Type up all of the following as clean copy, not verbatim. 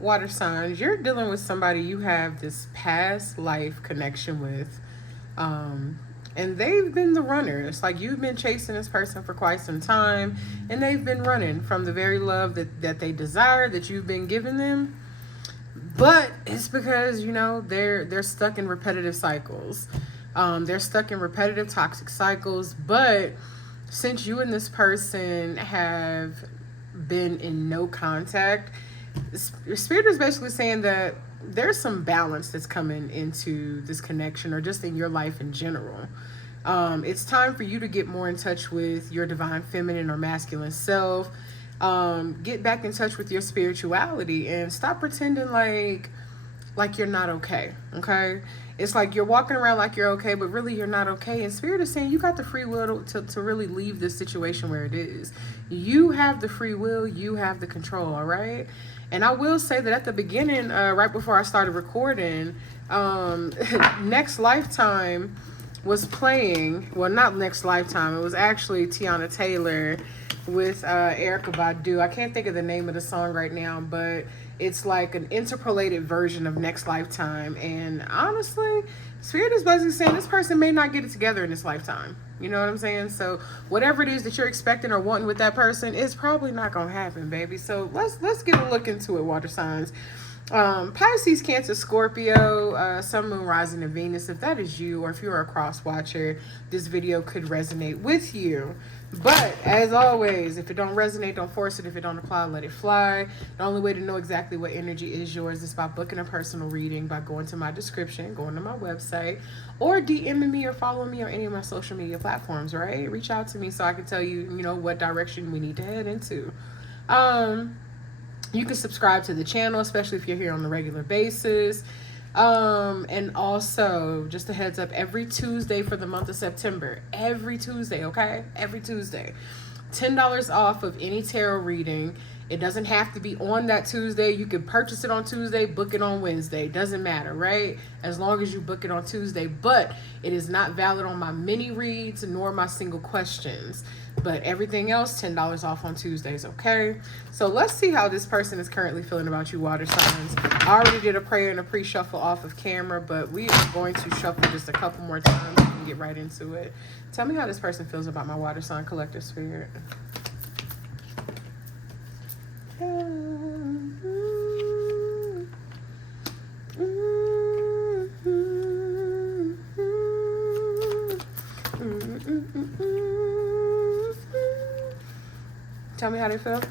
Water signs, you're dealing with somebody you have this past life connection with. And they've been the runners. Like, you've been chasing this person for quite some time, and they've been running from the very love that they desire, that you've been giving them. But it's because, they're stuck in repetitive cycles. They're stuck in repetitive toxic cycles. But since you and this person have been in no contact, Spirit is basically saying that there's some balance that's coming into this connection, or just in your life in general. It's time for you to get more in touch with your divine feminine or masculine self. Get back in touch with your spirituality and stop pretending like you're not okay. Okay, it's like you're walking around like you're okay, but really you're not okay. And Spirit is saying you got the free will to really leave this situation where it is. You have the free will, you have the control. All right. And I will say that at the beginning, right before I started recording, Next Lifetime was playing. Well, not Next Lifetime. It was actually Tiana Taylor with Erykah Badu. I can't think of the name of the song right now, but it's like an interpolated version of Next Lifetime. And honestly, Spirit is basically saying this person may not get it together in this lifetime. You know what I'm saying? So whatever it is that you're expecting or wanting with that person is probably not gonna happen, baby. So let's get a look into it, water signs. Pisces, Cancer, Scorpio, Sun, Moon, Rising, and Venus. If that is you, or if you're a cross watcher, this video could resonate with you. But as always, if it don't resonate, don't force it. If it don't apply, let it fly. The only way to know exactly what energy is yours is by booking a personal reading, by going to my description, going to my website, or DMing me or following me on any of my social media platforms, right? Reach out to me so I can tell you, what direction we need to head into. You can subscribe to the channel, especially if you're here on a regular basis. And also, just a heads up, every Tuesday for the month of September, every Tuesday, okay? Every Tuesday, $10 off of any tarot reading. It doesn't have to be on that Tuesday. You can purchase it on Tuesday, book it on Wednesday. Doesn't matter, right? As long as you book it on Tuesday. But it is not valid on my mini reads nor my single questions. But everything else, $10 off on Tuesdays, okay? So let's see how this person is currently feeling about you, water signs. I already did a prayer and a pre-shuffle off of camera, but we are going to shuffle just a couple more times and get right into it. Tell me how this person feels about my water sign collective spirit. Tell me how they feel.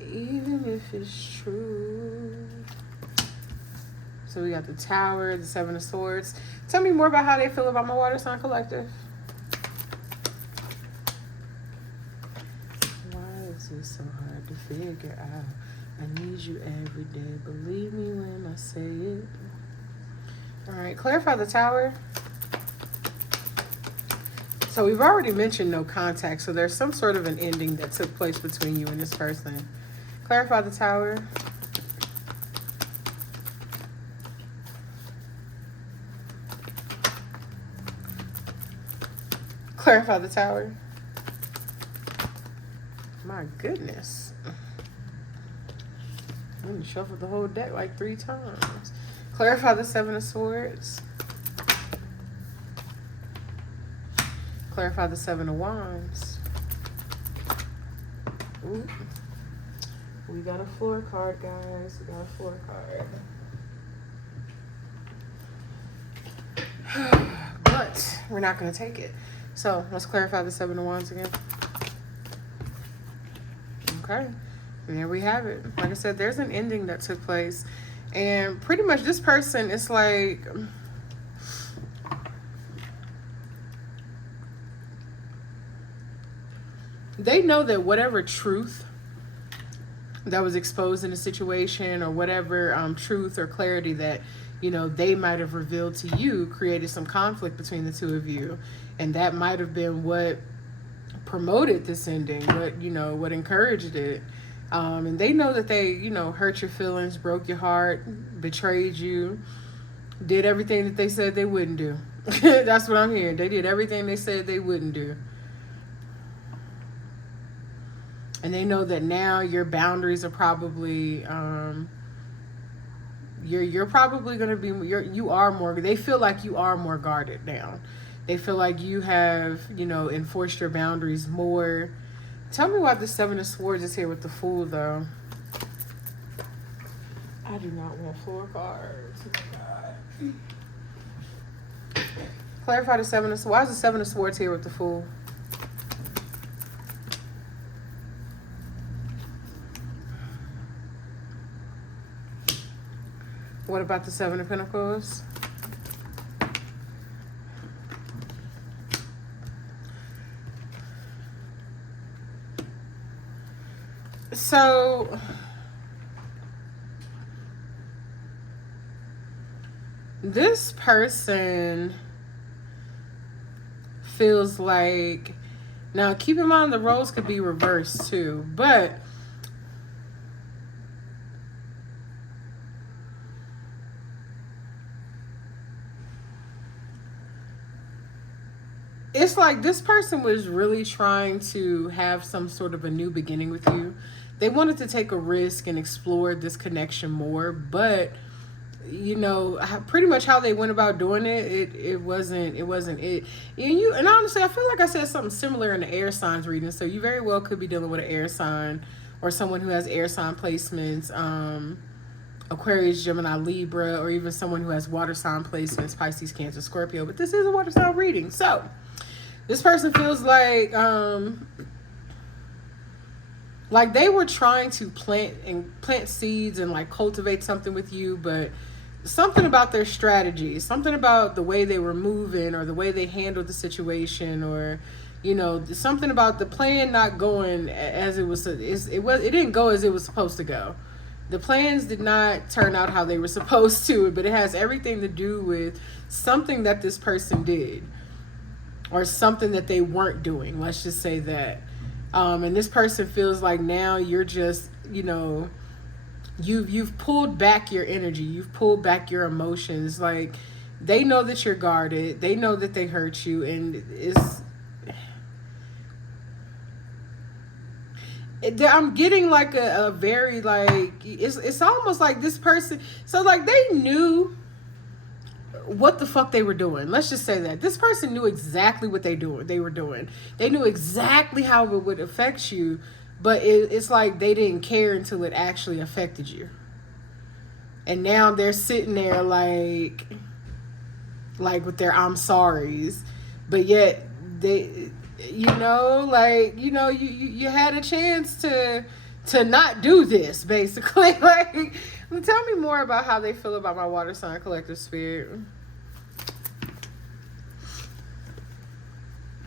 Even if it's true. So we got the Tower, the Seven of Swords. Tell me more about how they feel about my water sign collective. Why is it so hard to figure out? I need you every day. Believe me when I say it. All right, clarify the Tower. So we've already mentioned no contact, so there's some sort of an ending that took place between you and this person. Clarify the Tower. Clarify the Tower. My goodness. I'm gonna shuffle the whole deck like 3 times. Clarify the Seven of Swords. Clarify the Seven of Wands. Ooh. We got a floor card, guys. We got a floor card. But we're not going to take it. So let's clarify the Seven of Wands again. Okay. And there we have it. Like I said, there's an ending that took place. And pretty much this person is like... they know that whatever truth that was exposed in a situation, or whatever truth or clarity that, they might have revealed to you, created some conflict between the two of you. And that might have been what promoted this ending, what encouraged it. And they know that they, hurt your feelings, broke your heart, betrayed you, did everything that they said they wouldn't do. That's what I'm hearing. They did everything they said they wouldn't do. And they know that now your boundaries are probably you're probably going to be you are more, they feel like you are more guarded now. They feel like you have, enforced your boundaries more. Tell me why the Seven of Swords is here with the Fool, though. I do not want four cards. Oh my God. Clarify the Seven of Swords. Why is the Seven of Swords here with the Fool? What about the Seven of Pentacles? So this person feels like, now keep in mind the roles could be reversed too, but it's like this person was really trying to have some sort of a new beginning with you. They wanted to take a risk and explore this connection more, but pretty much how they went about doing it wasn't it. And honestly, I feel like I said something similar in the air signs reading. So you very well could be dealing with an air sign or someone who has air sign placements, Aquarius, Gemini, Libra, or even someone who has water sign placements, Pisces, Cancer, Scorpio. But this is a water sign reading. So this person feels like they were trying to plant seeds and like cultivate something with you, but something about their strategy, something about the way they were moving or the way they handled the situation, or something about the plan not going as it didn't go as it was supposed to go. The plans did not turn out how they were supposed to, but it has everything to do with something that this person did or something that they weren't doing. Let's just say that. And this person feels like now you're just, you've pulled back your energy. You've pulled back your emotions. Like, they know that you're guarded. They know that they hurt you. And I'm getting like a very like, it's almost like this person. So like they knew what the fuck they were doing. Let's just say that this person knew exactly what they were doing. They knew exactly how it would affect you, but it's like they didn't care until it actually affected you. And now they're sitting there like with their I'm sorries, but yet they, you had a chance to not do this, basically. Like, tell me more about how they feel about my water sign collective spirit.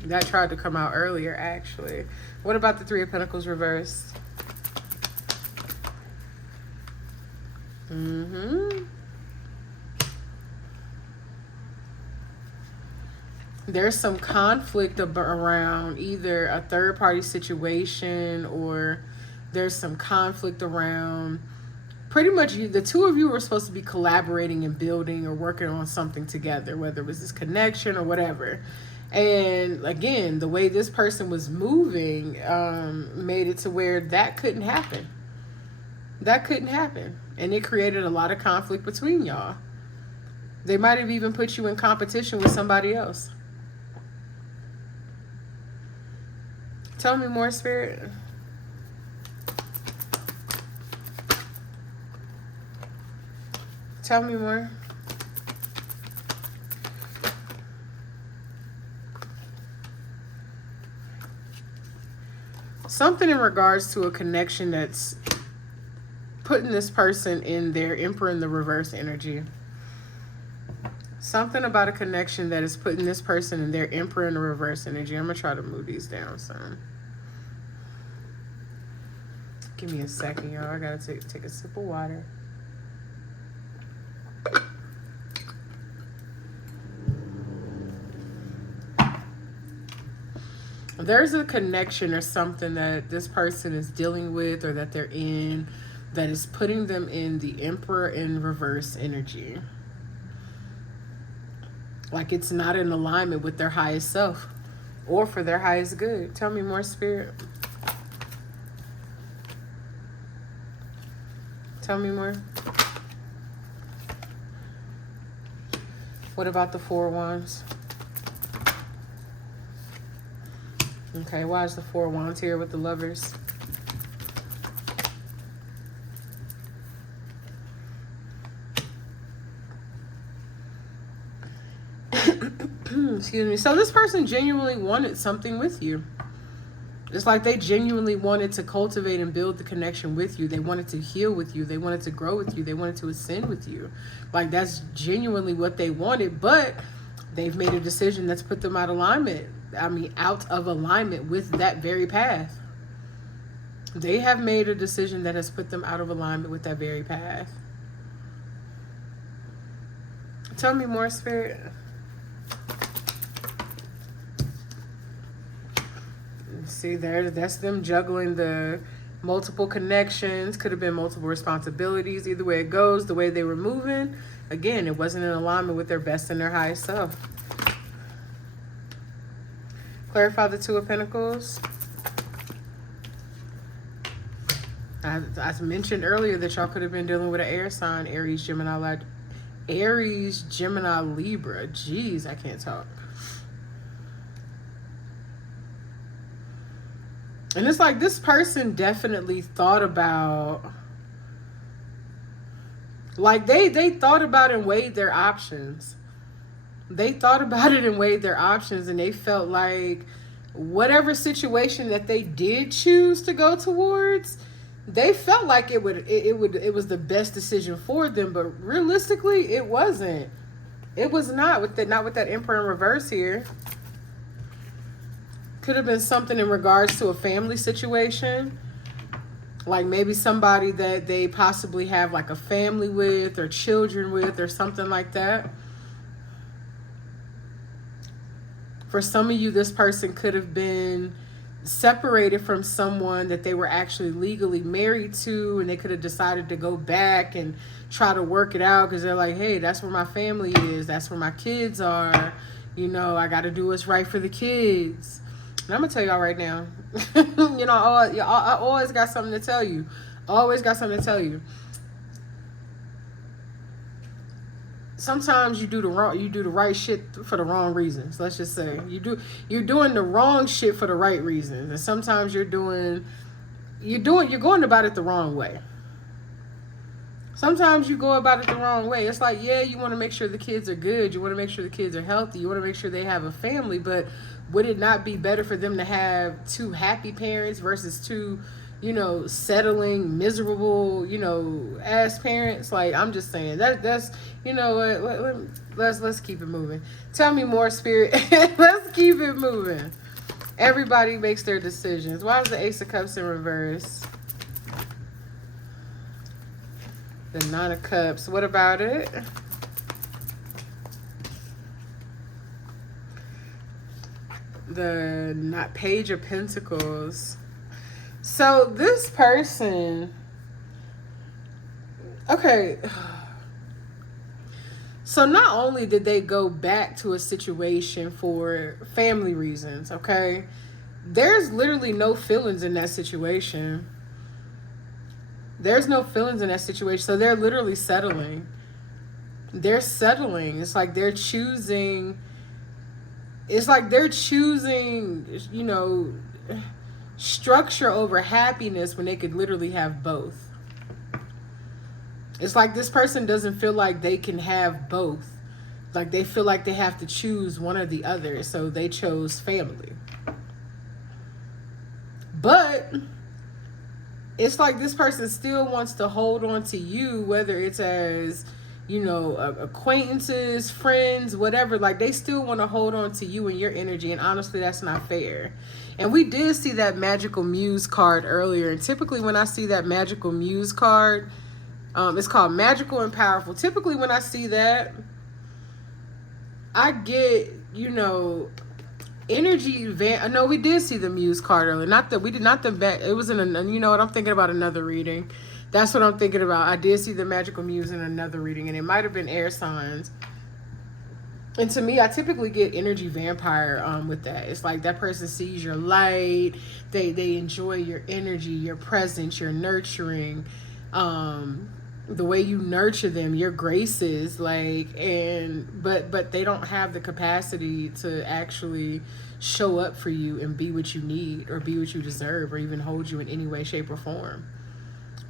That tried to come out earlier, actually. What about the Three of Pentacles reversed? There's some conflict around either a third party situation, or there's some conflict around pretty much the two of you were supposed to be collaborating and building or working on something together, whether it was this connection or whatever. And again, the way this person was moving made it to where that couldn't happen. That couldn't happen. And it created a lot of conflict between y'all. They might have even put you in competition with somebody else. Tell me more, Spirit. Tell me more. Something in regards to a connection that's putting this person in their Emperor in the reverse energy. Something about a connection that is putting this person in their Emperor in the reverse energy. I'm going to try to move these down some. Give me a second, y'all. I got to take a sip of water. There's a connection or something that this person is dealing with or that they're in that is putting them in the Emperor in reverse energy. Like it's not in alignment with their highest self or for their highest good. Tell me more, Spirit. Tell me more. What about the 4 of Wands? Okay, why is the 4 of Wands here with the Lovers? Excuse me. So this person genuinely wanted something with you. It's like they genuinely wanted to cultivate and build the connection with you. They wanted to heal with you. They wanted to grow with you. They wanted to ascend with you. Like, that's genuinely what they wanted, but they've made a decision that's put them out of alignment. Out of alignment with that very path. They have made a decision that has put them out of alignment with that very path. Tell me more, Spirit. See, that's them juggling the multiple connections. Could have been multiple responsibilities. Either way it goes, the way they were moving, again, it wasn't in alignment with their best and their highest self. Clarify the 2 of Pentacles. I mentioned earlier that y'all could have been dealing with an air sign, Aries, Gemini, Libra. Jeez, I can't talk. And it's like this person definitely thought about, like they thought about and weighed their options. They thought about it and weighed their options, and they felt like whatever situation that they did choose to go towards, they felt like it was the best decision for them, but realistically it wasn't. It was not with that Emperor in reverse here. Could have been something in regards to a family situation. Like maybe somebody that they possibly have like a family with or children with or something like that. For some of you, this person could have been separated from someone that they were actually legally married to, and they could have decided to go back and try to work it out because they're like, hey, that's where my family is. That's where my kids are. You know, I got to do what's right for the kids. And I'm going to tell y'all right now, you know, I always got something to tell you. Always got something to tell you. Sometimes you do the right shit for the wrong reasons. Let's just say you're doing the wrong shit for the right reasons. And sometimes you're going about it the wrong way. Sometimes you go about it the wrong way. It's like, yeah, you want to make sure the kids are good. You want to make sure the kids are healthy. You want to make sure they have a family. But would it not be better for them to have 2 happy parents versus 2, you know, settling, miserable, you know, ass parents? Like, I'm just saying that's, you know what, let's keep it moving. Tell me more, Spirit. Let's keep it moving. Everybody makes their decisions. Why is the Ace of Cups in reverse? The 9 of Cups. What about it? The Page of Pentacles. So this person, okay. So not only did they go back to a situation for family reasons, okay? There's literally no feelings in that situation. There's no feelings in that situation. So they're literally settling. They're settling. It's like they're choosing, you know, structure over happiness when they could literally have both. It's like this person doesn't feel like they can have both. Like they feel like they have to choose one or the other. So they chose family. But it's like this person still wants to hold on to you, whether it's as, you know, acquaintances, friends, whatever. Like they still want to hold on to you and your energy. And honestly, that's not fair. And we did see that Magical Muse card earlier. And typically when I see that Magical Muse card, it's called Magical and Powerful. Typically when I see that, I get, you know, energy. No, we did see the Muse card earlier. It was in a, you know what, I'm thinking about another reading. That's what I'm thinking about. I did see the Magical Muse in another reading, and it might have been air signs. And to me, I typically get energy vampire with that. It's like that person sees your light. They enjoy your energy, your presence, your nurturing. the way you nurture them, your graces, like, and but they don't have the capacity to actually show up for you and be what you need or be what you deserve or even hold you in any way, shape, or form.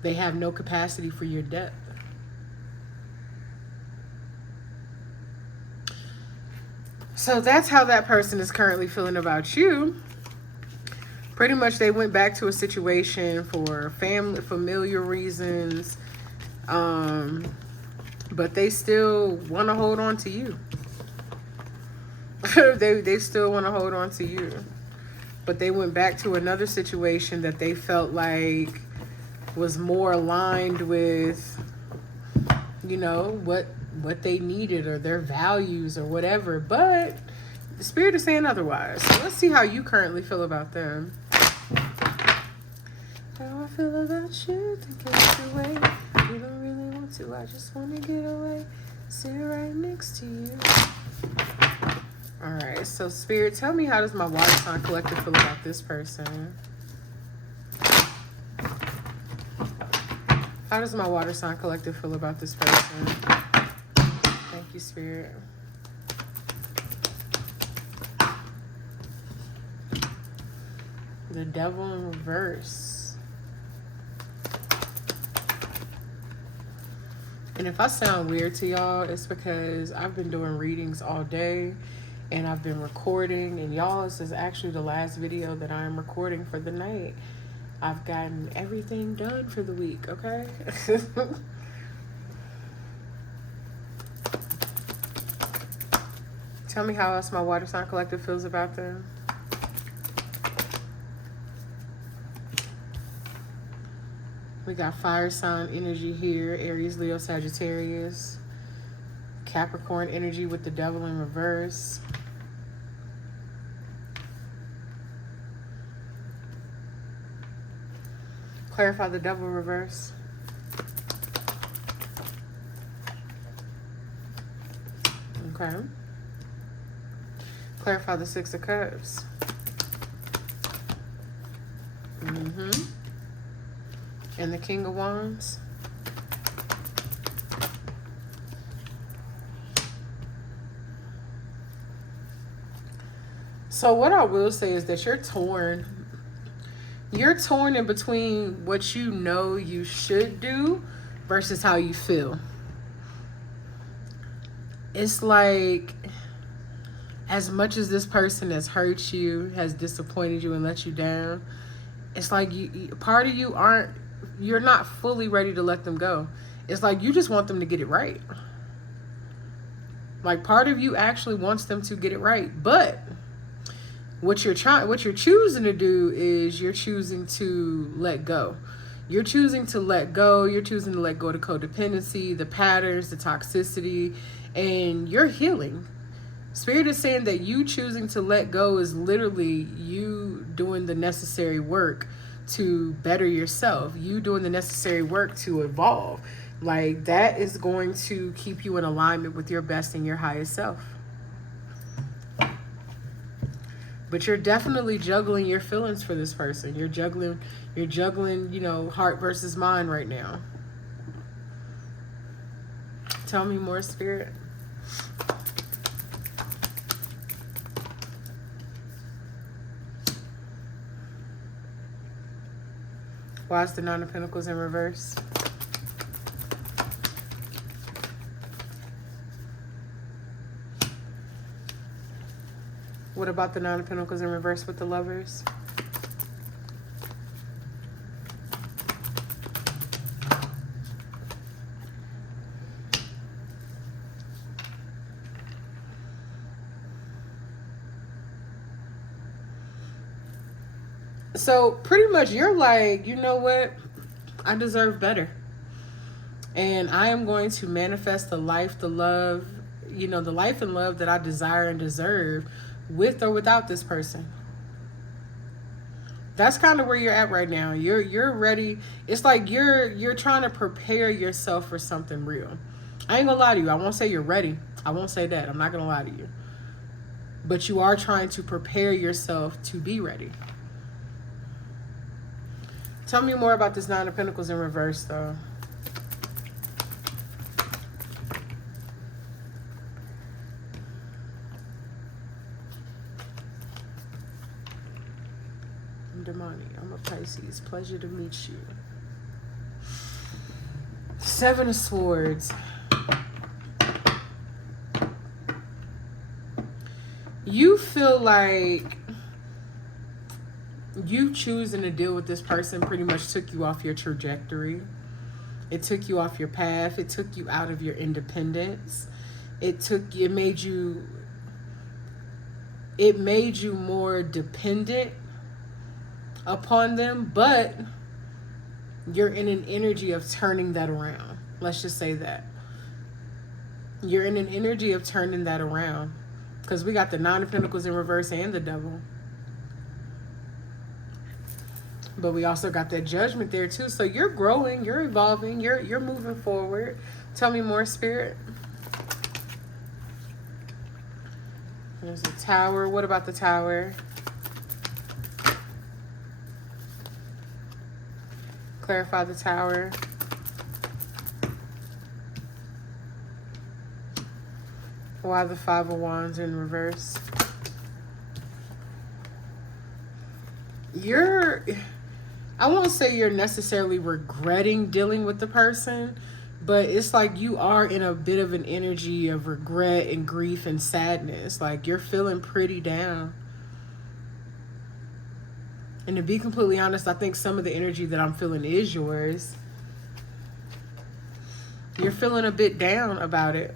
They have no capacity for your depth. So that's how that person is currently feeling about you. Pretty much they went back to a situation for familiar reasons, but they still want to hold on to you. they still want to hold on to you. But they went back to another situation that they felt like was more aligned with, you know, what they needed or their values or whatever. But the spirit is saying otherwise. So let's see how you currently feel about them. How I feel about you, thinking it's the way. You don't really want to, I just want to get away. Sit right next to you. Alright, so spirit, tell me, how does my water sign collective feel about this person? How does my water sign collective feel about this person? Thank you, spirit. The devil in reverse. And if I sound weird to y'all, it's because I've been doing readings all day and I've been recording, and y'all, this is actually the last video that I'm recording for the night. I've gotten everything done for the week, okay? Tell me how else my water sign collective feels about them. We got fire sign energy here, Aries, Leo, Sagittarius. Capricorn energy with the devil in reverse. Clarify the devil reverse. Okay. Clarify the Six of Cups. And the King of Wands. So what I will say is that you're torn. You're torn in between what you know you should do versus how you feel. It's like, as much as this person has hurt you, has disappointed you and let you down, it's like part of you you're not fully ready to let them go. It's like you just want them to get it right. Like, part of you actually wants them to get it right, but what you're choosing to do is you're choosing to let go. You're choosing to let go. You're choosing to let go of the codependency, the patterns, the toxicity, and you're healing. Spirit is saying that you choosing to let go is literally you doing the necessary work to better yourself. You doing the necessary work to evolve. Like, that is going to keep you in alignment with your best and your highest self. But you're definitely juggling your feelings for this person. You're juggling, you know, heart versus mind right now. Tell me more, Spirit. Why is the Nine of Pentacles in reverse? What about the Nine of Pentacles in reverse with the Lovers? So pretty much you're like, you know what? I deserve better. And I am going to manifest the life, the love, you know, the life and love that I desire and deserve, with or without this person. That's kind of where you're at right now. You're ready. It's like you're trying to prepare yourself for something real. I ain't gonna lie to you. I won't say you're ready. I won't say that. I'm not gonna lie to you. But you are trying to prepare yourself to be ready. Tell me more about this Nine of Pentacles in reverse, though. Pisces. Pleasure to meet you. Seven of Swords. You feel like you choosing to deal with this person pretty much took you off your trajectory. It took you off your path. It took you out of your independence. It made you more dependent upon them, but you're in an energy of turning that around. Let's just say that. You're in an energy of turning that around. Because we got the Nine of Pentacles in reverse and the Devil. But we also got that Judgment there too. So you're growing, you're evolving, you're moving forward. Tell me more, Spirit. There's a Tower. What about the Tower? Clarify the Tower. Why the Five of Wands in reverse? I won't say you're necessarily regretting dealing with the person, but it's like you are in a bit of an energy of regret and grief and sadness. Like you're feeling pretty down. And to be completely honest, I think some of the energy that I'm feeling is yours. You're feeling a bit down about it.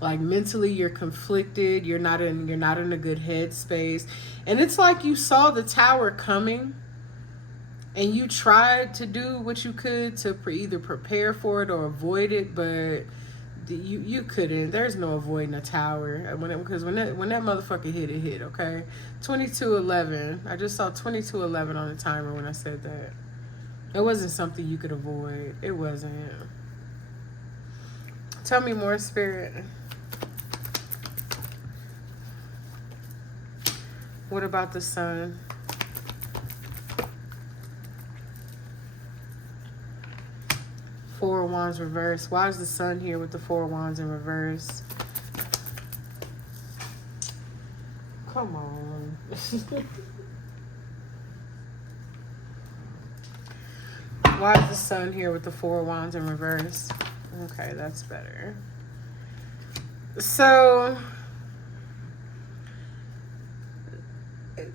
Like mentally you're conflicted, you're not in a good headspace. And it's like you saw the Tower coming and you tried to do what you could to either prepare for it or avoid it, but you couldn't. There's no avoiding a Tower because when that motherfucker hit, okay? 2211. I just saw 2211 on the timer when I said that. It wasn't something you could avoid. It wasn't. Tell me more, Spirit. What about the Sun? Four of Wands reverse. Why is the Sun here with the Four of Wands in reverse? Come on. Why is the Sun here with the Four of Wands in reverse? Okay, that's better. So,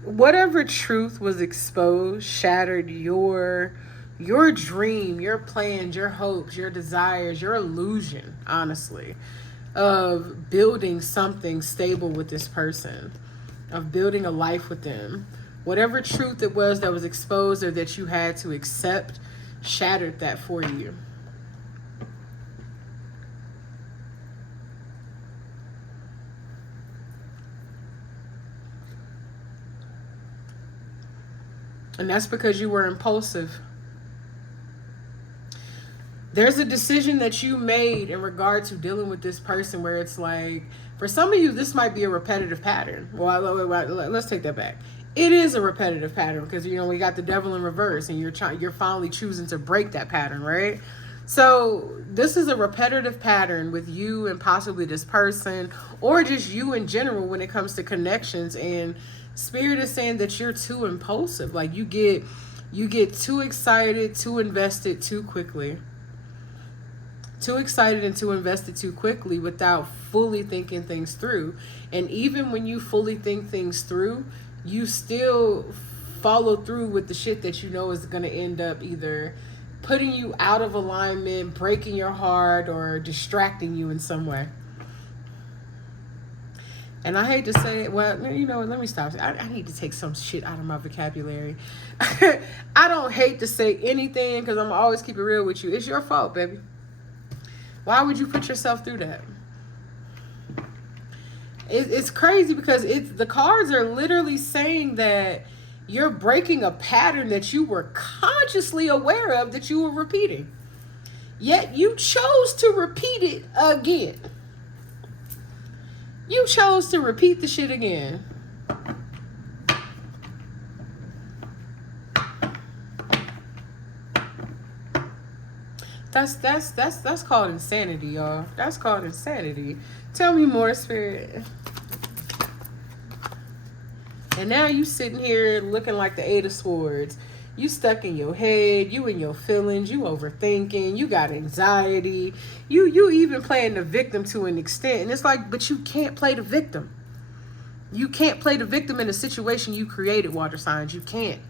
whatever truth was exposed shattered your dream, your plans, your hopes, your desires, your illusion, honestly, of building something stable with this person, of building a life with them. Whatever truth it was that was exposed or that you had to accept shattered that for you. And that's because you were impulsive. There's a decision that you made in regard to dealing with this person where it's like, for some of you, this might be a repetitive pattern. Well, let's take that back. It is a repetitive pattern because, you know, we got the Devil in reverse and you're finally choosing to break that pattern, right? So this is a repetitive pattern with you and possibly this person or just you in general when it comes to connections. And Spirit is saying that you're too impulsive. Like you get too excited, too invested too quickly. Too excited and too invested too quickly without fully thinking things through. And even when you fully think things through, you still follow through with the shit that you know is going to end up either putting you out of alignment, breaking your heart, or distracting you in some way. And I hate to say it, well, you know, let me stop. I need to take some shit out of my vocabulary. I don't hate to say anything because I'm always keep it real with you. It's your fault, baby. Why would you put yourself through that? It's crazy because the cards are literally saying that you're breaking a pattern that you were consciously aware of that you were repeating. Yet you chose to repeat it again. You chose to repeat the shit again. That's called insanity, y'all. That's called insanity. Tell me more, Spirit. And now you sitting here looking like the Eight of Swords. You stuck in your head, you in your feelings, you overthinking, you got anxiety, you even playing the victim to an extent. And it's like, but you can't play the victim. You can't play the victim in a situation you created, water signs. You can't.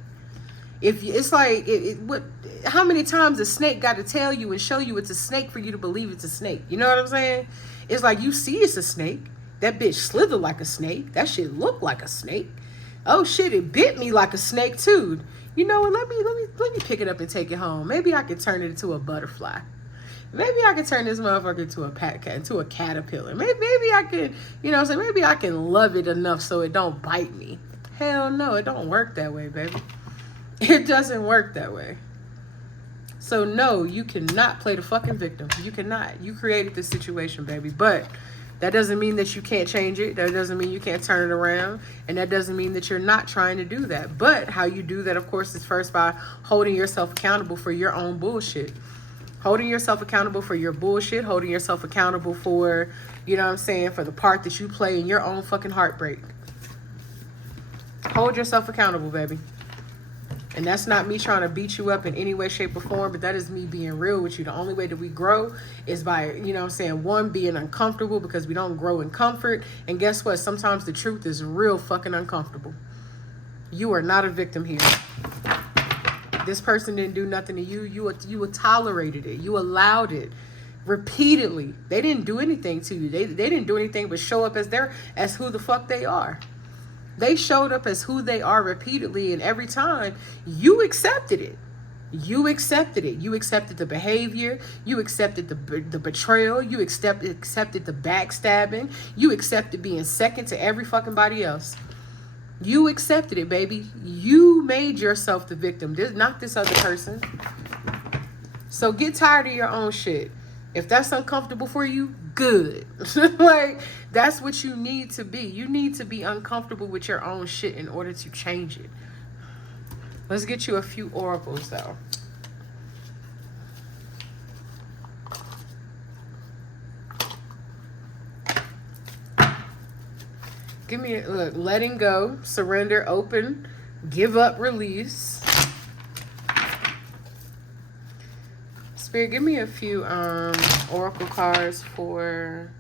If you, it's like what? How many times a snake got to tell you and show you it's a snake for you to believe it's a snake? You know what I'm saying? It's like you see it's a snake. That bitch slithered like a snake. That shit looked like a snake. Oh shit, it bit me like a snake too. You know what? Let me pick it up and take it home. Maybe I could turn it into a butterfly. Maybe I could turn this motherfucker into a caterpillar. Maybe I could, you know what I'm saying? Maybe I can love it enough so it don't bite me. Hell no, it don't work that way, baby. It doesn't work that way. So no, you cannot play the fucking victim. You cannot. You created this situation, baby. But that doesn't mean that you can't change it. That doesn't mean you can't turn it around. And that doesn't mean that you're not trying to do that. But how you do that, of course, is first by holding yourself accountable for your own bullshit. Holding yourself accountable for your bullshit. Holding yourself accountable for, you know what I'm saying, for the part that you play in your own fucking heartbreak. Hold yourself accountable, baby. And that's not me trying to beat you up in any way, shape, or form, but that is me being real with you. The only way that we grow is by, you know what I'm saying, one, being uncomfortable, because we don't grow in comfort. And guess what? Sometimes the truth is real fucking uncomfortable. You are not a victim here. This person didn't do nothing to you. You tolerated it. You allowed it repeatedly. They didn't do anything to you. They didn't do anything but show up as who the fuck they are. They showed up as who they are repeatedly, and every time you accepted it. You accepted it. You accepted the behavior. You accepted the betrayal. You accepted the backstabbing. You accepted being second to every fucking body else. You accepted it, baby. You made yourself the victim. Not this other person. So get tired of your own shit. If that's uncomfortable for you, good. Like, that's what you need to be. You need to be uncomfortable with your own shit in order to change it. Let's get you a few oracles, though. Give me, look, letting go, surrender, open, give up, release. Spirit, give me a few oracle cards for...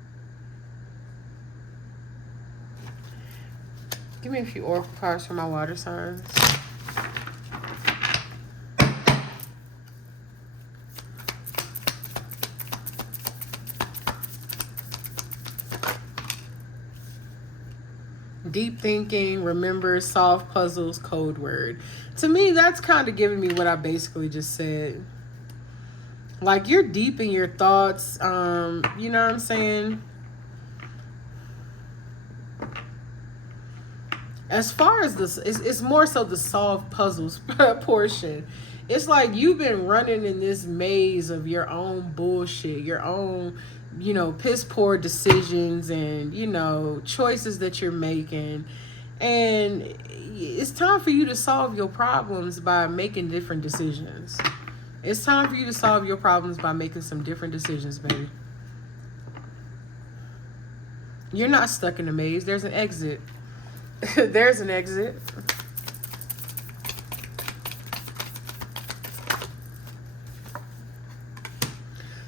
Give me a few oracle cards for my water signs. Deep thinking, remember, solve puzzles, code word. To me, that's kind of giving me what I basically just said. Like, you're deep in your thoughts. You know what I'm saying? As far as this, it's more so the solve puzzles portion. It's like you've been running in this maze of your own bullshit, your own, you know, piss poor decisions and, you know, choices that you're making. And it's time for you to solve your problems by making different decisions. It's time for you to solve your problems by making some different decisions, baby. You're not stuck in a maze. There's an exit. There's an exit.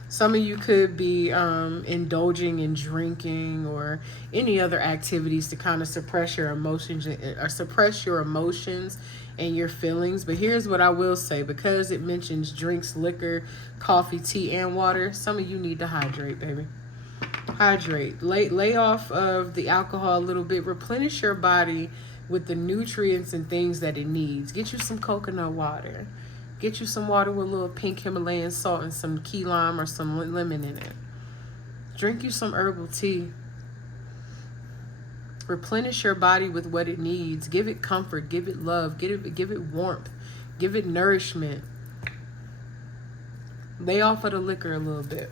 Some of you could be indulging in drinking or any other activities to kind of suppress your emotions and your feelings. But here's what I will say, because it mentions drinks, liquor, coffee, tea, and water, some of you need to hydrate, baby. Hydrate. Lay off of the alcohol a little bit. Replenish your body with the nutrients and things that it needs. Get you some coconut water. Get you some water with a little pink Himalayan salt and some key lime or some lemon in it. Drink you some herbal tea. Replenish your body with what it needs. Give it comfort. Give it love. Give it warmth. Give it nourishment. Lay off of the liquor a little bit.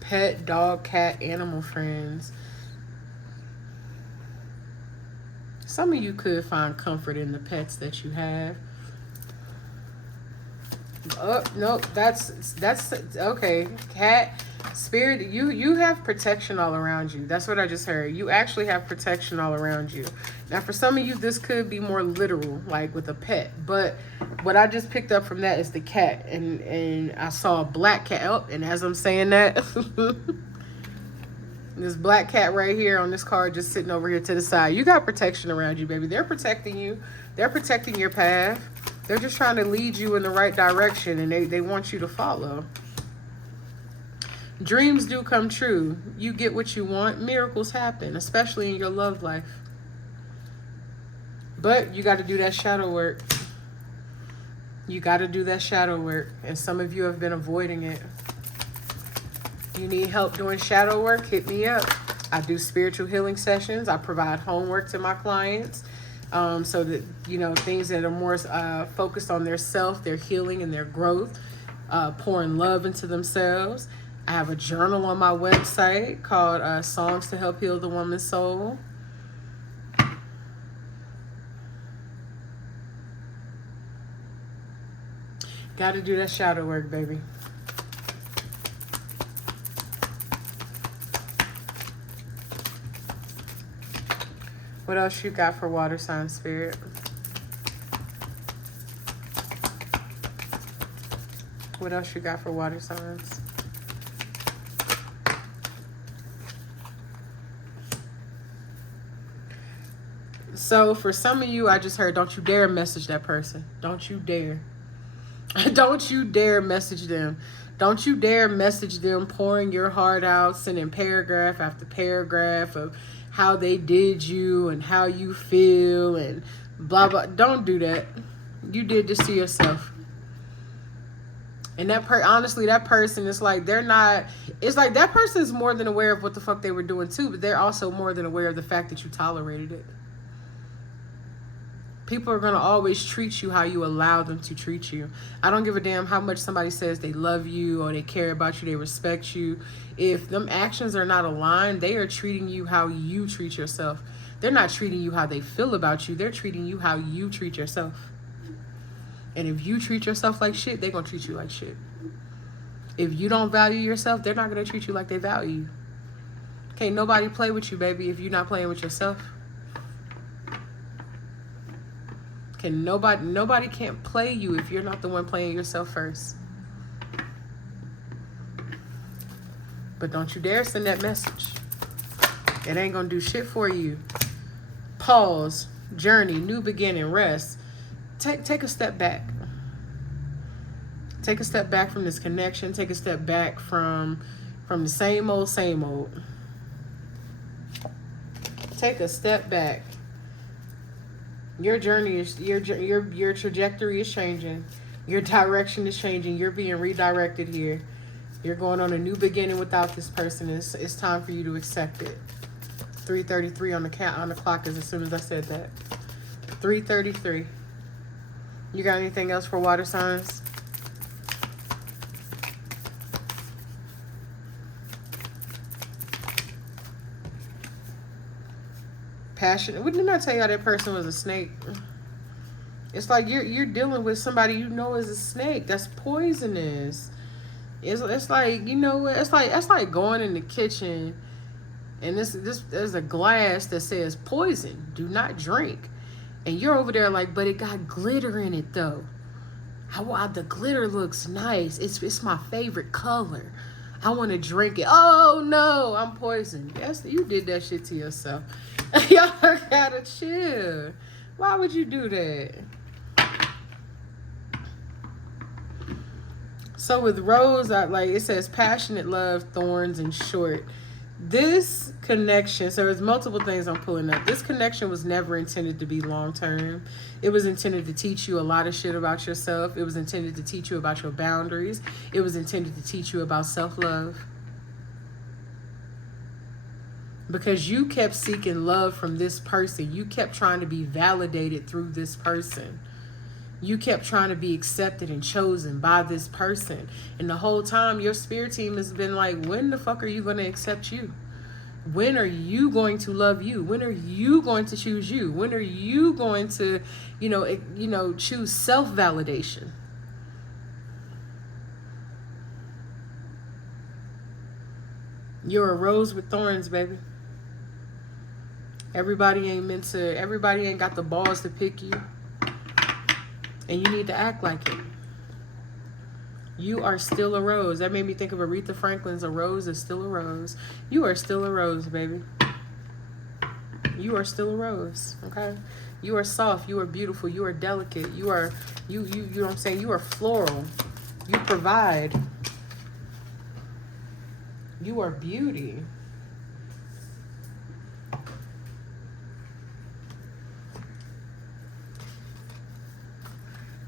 Pet, dog, cat, animal friends. Some of you could find comfort in the pets that you have. Oh, nope. That's okay. Cat spirit, you have protection all around you. That's what I just heard. You actually have protection all around you. Now, for some of you, this could be more literal, like with a pet. But what I just picked up from that is the cat, and I saw a black cat. Oh, and as I'm saying that, this black cat right here on this card, just sitting over here to the side. You got protection around you, baby. They're protecting you. They're protecting your path. They're just trying to lead you in the right direction, and they want you to follow. Dreams do come true. You get what you want. Miracles happen, especially in your love life. But you got to do that shadow work. You got to do that shadow work. And some of you have been avoiding it. You need help doing shadow work? Hit me up. I do spiritual healing sessions. I provide homework to my clients. So that, you know, things that are more focused on their self, their healing and their growth, pouring love into themselves. I have a journal on my website called Songs to Help Heal the Woman's Soul. Got to do that shadow work, baby. What else you got for water sign spirit? What else you got for water signs? So for some of you, I just heard, don't you dare message that person. Don't you dare. Don't you dare message them. Don't you dare message them pouring your heart out, sending paragraph after paragraph of how they did you and how you feel and blah, blah. Don't do that. You did this to yourself. And honestly, that person is like, they're not, it's like that person is more than aware of what the fuck they were doing too, but they're also more than aware of the fact that you tolerated it. People are going to always treat you how you allow them to treat you. I don't give a damn how much somebody says they love you or they care about you, they respect you. If them actions are not aligned, they are treating you how you treat yourself. They're not treating you how they feel about you. They're treating you how you treat yourself. And if you treat yourself like shit, they're going to treat you like shit. If you don't value yourself, they're not going to treat you like they value you. Can't nobody play with you, baby, if you're not playing with yourself. Nobody can't play you if you're not the one playing yourself first. But don't you dare send that message. It ain't gonna do shit for you. Pause, journey, new beginning, rest. Take a step back. Take a step back from this connection. Take a step back from the same old. Take a step back. Your journey is your trajectory is changing. Your direction is changing. You're being redirected here. You're going on a new beginning without this person. It's time for you to accept it. 3:33 on the clock is as soon as I said that. 3:33. You got anything else for water signs? Passion. Didn't I tell y'all that person was a snake? It's like you're dealing with somebody you know is a snake. That's poisonous. It's like, you know what? It's like going in the kitchen and there's a glass that says poison. Do not drink. And you're over there like, but it got glitter in it though. The glitter looks nice. It's my favorite color. I want to drink it. Oh no, I'm poisoned. Yes, you did that shit to yourself. Y'all gotta chill. Why would you do that? So with Rose, it says passionate love, thorns, and short. This connection, so there's multiple things I'm pulling up. This connection was never intended to be long-term. It was intended to teach you a lot of shit about yourself. It was intended to teach you about your boundaries. It was intended to teach you about self-love. Because you kept seeking love from this person. You kept trying to be validated through this person. You kept trying to be accepted and chosen by this person. And the whole time, your spirit team has been like, when the fuck are you going to accept you? When are you going to love you? When are you going to choose you? When are you going to, choose self-validation? You're a rose with thorns, baby. Everybody ain't got the balls to pick you. And you need to act like it. You are still a rose. That made me think of Aretha Franklin's "A Rose is Still a Rose." You are still a rose, baby. You are still a rose, okay? You are soft, you are beautiful, you are delicate, you know what I'm saying? You are floral. You provide. You are beauty.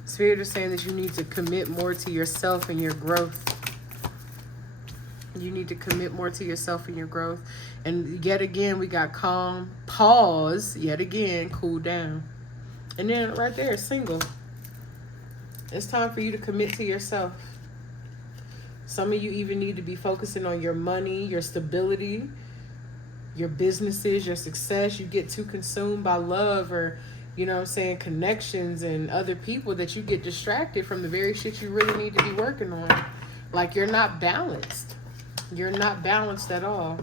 Spirit is saying that you need to commit more to yourself and your growth. You need to commit more to yourself and your growth. And yet again, we got calm, pause, yet again, cool down. And then right there, single. It's time for you to commit to yourself. Some of you even need to be focusing on your money, your stability, your businesses, your success. You get too consumed by love or, you know what I'm saying, connections and other people that you get distracted from the very shit you really need to be working on. Like you're not balanced. You're not balanced at all.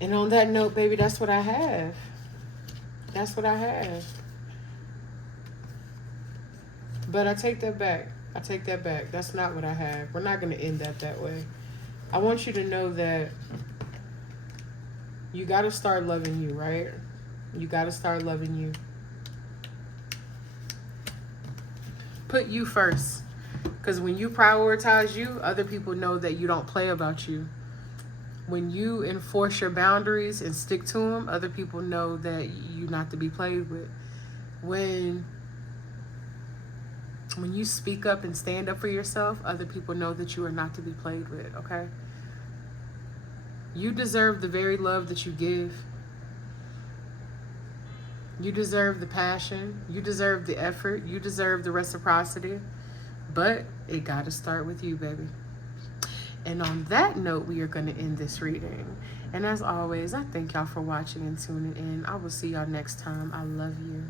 And on that note, baby, that's what I have. That's what I have. But I take that back. I take that back. That's not what I have. We're not going to end that way. I want you to know that you got to start loving you, right? You got to start loving you. Put you first. Because when you prioritize you, other people know that you don't play about you. When you enforce your boundaries and stick to them, other people know that you're not to be played with. When you speak up and stand up for yourself, other people know that you are not to be played with, okay? You deserve the very love that you give. You deserve the passion. You deserve the effort. You deserve the reciprocity. But it got to start with you, baby. And on that note, we are going to end this reading. And as always, I thank y'all for watching and tuning in. I will see y'all next time. I love you.